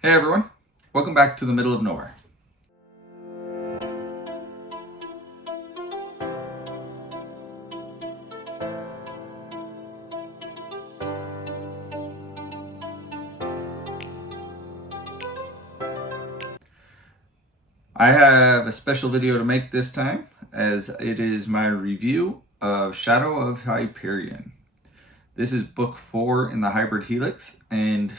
Hey everyone, welcome back to the middle of nowhere. I have a special video to make this time, as it is my review of Shadow of Hyperion. This is book 4 in the Hybrid Helix, and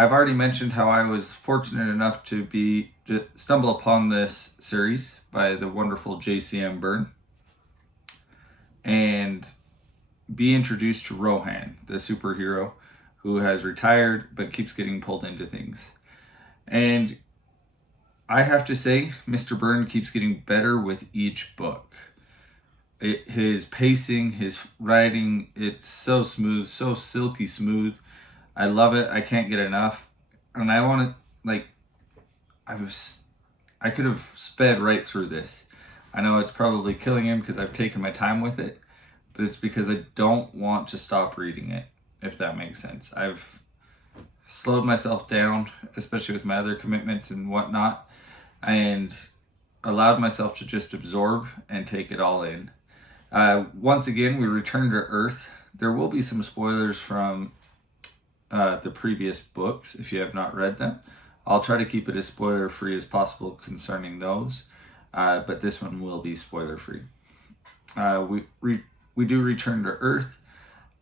I've already mentioned how I was fortunate enough to stumble upon this series by the wonderful JCM Byrne and be introduced to Rohan, the superhero who has retired but keeps getting pulled into things. And I have to say, Mr. Byrne keeps getting better with each book. His pacing, his writing, it's so smooth, so silky smooth. I love it. I can't get enough. And I want to, I could have sped right through this. I know it's probably killing him because I've taken my time with it, but it's because I don't want to stop reading it, if that makes sense. I've slowed myself down, especially with my other commitments and whatnot, and allowed myself to just absorb and take it all in. Once again, we return to Earth. There will be some spoilers from the previous books if you have not read them. I'll try to keep it as spoiler free as possible concerning those, but this one will be spoiler free. We do return to Earth,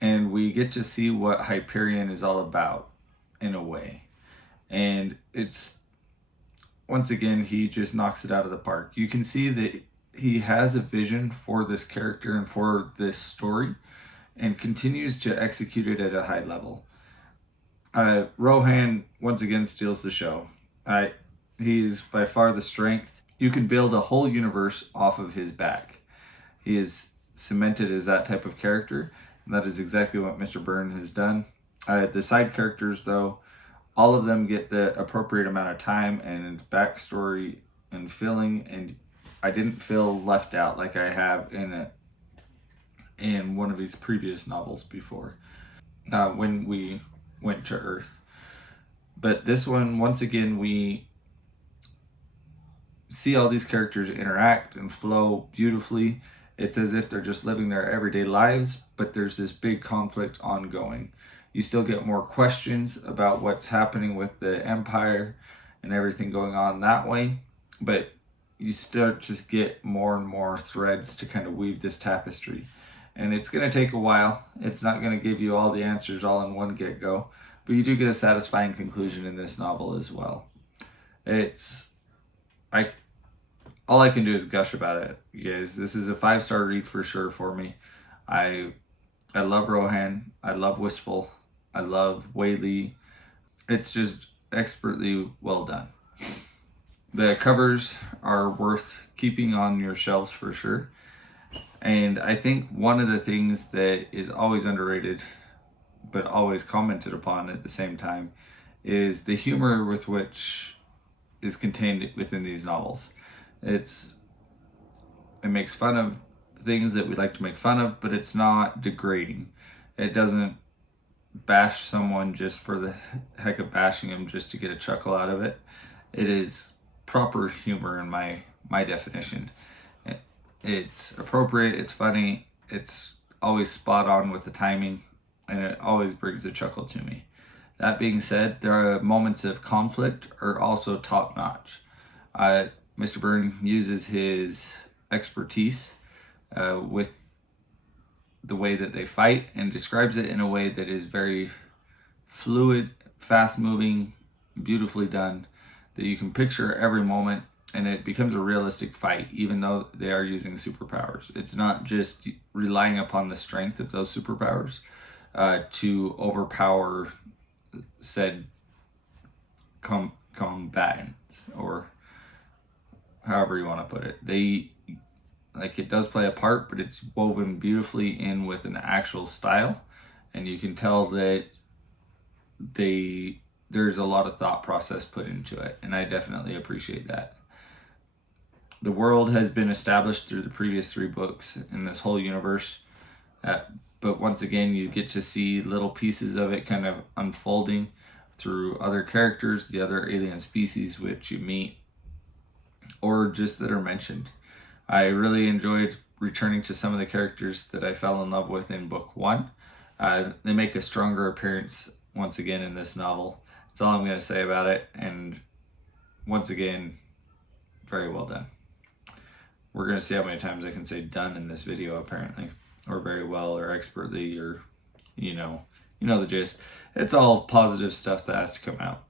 and we get to see what Hyperion is all about in a way. And it's, once again, he just knocks it out of the park. You can see that he has a vision for this character and for this story and continues to execute it at a high level. Rohan once again steals the show. He's by far the strength. You can build a whole universe off of his back. He is cemented as that type of character, and that is exactly what Mr. Byrne has done. The side characters, though, all of them get the appropriate amount of time and backstory and filling, and I didn't feel left out like I have in one of his previous novels before, when we went to Earth. But this one, once again, we see all these characters interact and flow beautifully. It's as if they're just living their everyday lives, but there's this big conflict ongoing. You still get more questions about what's happening with the Empire and everything going on that way, but you start to get more and more threads to kind of weave this tapestry. And it's going to take a while. It's not going to give you all the answers all in one get-go, but you do get a satisfying conclusion in this novel as well. All I can do is gush about it, you guys. This is a 5-star read for sure for me. I love Rohan. I love Wistful. I love Wei Li. It's just expertly well done. The covers are worth keeping on your shelves for sure. And I think one of the things that is always underrated, but always commented upon at the same time, is the humor with which is contained within these novels. It makes fun of things that we like to make fun of, but it's not degrading. It doesn't bash someone just for the heck of bashing them just to get a chuckle out of it. It is proper humor in my definition. It's appropriate, it's funny, it's always spot on with the timing, and it always brings a chuckle to me. That being said, there are moments of conflict are also top notch. Mr. Byrne uses his expertise with the way that they fight and describes it in a way that is very fluid, fast-moving, beautifully done, that you can picture every moment, and it becomes a realistic fight, even though they are using superpowers. It's not just relying upon the strength of those superpowers to overpower said combatants, or however you want to put it. It does play a part, but it's woven beautifully in with an actual style, and you can tell that there's a lot of thought process put into it, and I definitely appreciate that. The world has been established through the previous 3 books in this whole universe, but once again, you get to see little pieces of it kind of unfolding through other characters, the other alien species which you meet, or just that are mentioned. I really enjoyed returning to some of the characters that I fell in love with in book 1. They make a stronger appearance once again in this novel. That's all I'm going to say about it, and once again, very well done. We're going to see how many times I can say done in this video, apparently, or very well, or expertly, or you know the gist. It's all positive stuff that has to come out.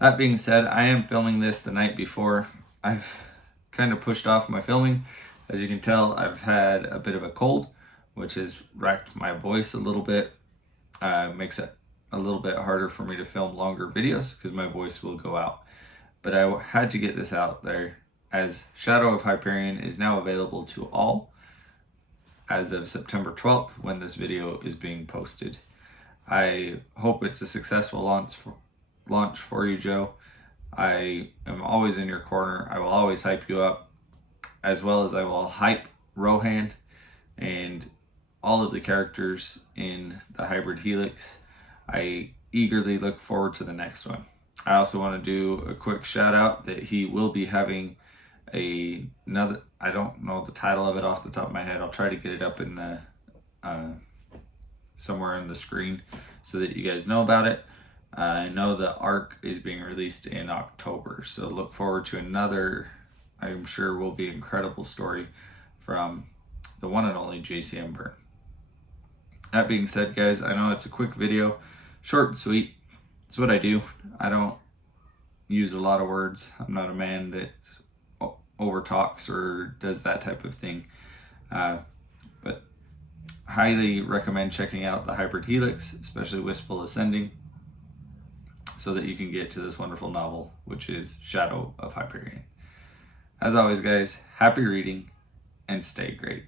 That being said, I am filming this the night before. I've kind of pushed off my filming. As you can tell, I've had a bit of a cold, which has wrecked my voice a little bit. Makes it a little bit harder for me to film longer videos because my voice will go out. But I had to get this out there, as Shadow of Hyperion is now available to all as of September 12th when this video is being posted. I hope it's a successful launch for you, Joe. I am always in your corner. I will always hype you up, as well as I will hype Rohan and all of the characters in the Hybrid Helix. I eagerly look forward to the next one. I also want to do a quick shout out that he will be having another, I don't know the title of it off the top of my head. I'll try to get it up in the somewhere in the screen so that you guys know about it. I know the arc is being released in October, so look forward to another, I'm sure will be incredible story from the one and only JCM Byrne. That being said, guys, I know it's a quick video, short and sweet. It's what I do. I don't use a lot of words. I'm not a man that over talks or does that type of thing. But highly recommend checking out the Hybrid Helix, especially Wistful Ascending, so that you can get to this wonderful novel, which is Shadow of Hyperion. As always, guys, happy reading and stay great.